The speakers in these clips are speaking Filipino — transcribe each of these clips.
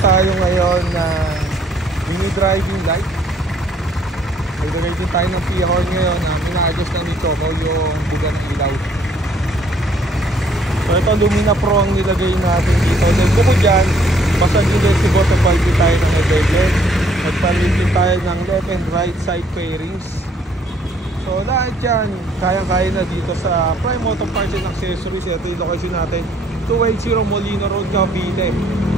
tayo ngayon na mini driving light. Naglagay din tayo ng P-horn ngayon na mina-adjust na ni Choco yung buga ng ilaw. So ito Lumina Pro ang nilagay natin dito. Then bukod dyan, pasagilid si Boto Paldi tayo ng nagagay. Nagpalit din tayo ng left and right side fairings. So lahat yan, kayang-kaya na dito sa Prime Auto Parts and Accessories. Ito yung location natin, 280 Molino Road, Cavite.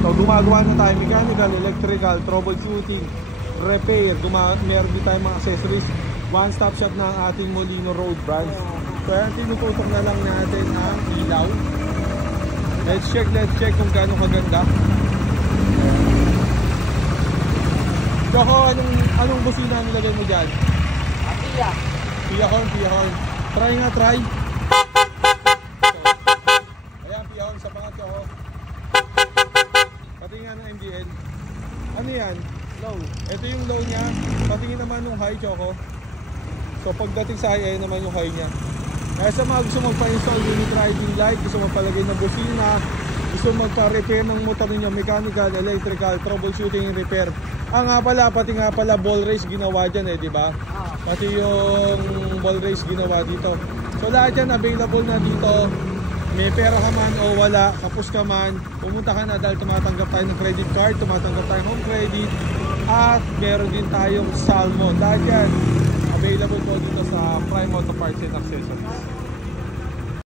So gumagawa na tayo mechanical, electrical, troubleshooting, repair. Meron din tayong mga accessories. One stop shop na ang ating Molino Road branch. So yan, tinututok na lang natin ang ilaw. Let's check kung gaano kaganda. Choco, anong busina ang nilagay mo dyan? P-horn. Try nga, try. Ayan, P-horn sa pangat, Choco. Patingin ng MDL. Ano yan? Low. Ito yung low niya. Patingin naman yung high, Choco. So pagdating sa high, ayan naman yung high niya. Kaya sa mga gusto magpa-install unit driving light, gusto magpalagay ng busina, gusto magpa-repair ng motor ninyo, mechanical, electrical, troubleshooting and repair. Pati nga pala ball race ginawa dyan di ba? Pati yung ball race ginawa dito. So lahat yan available na dito. May pera ka man o wala, kapos ka man, pumunta ka na dahil tumatanggap tayo ng credit card, tumatanggap tayo ng home credit, at meron din tayong Salmon. Lahat yan available po dito sa Prime Auto Parts and Accessories.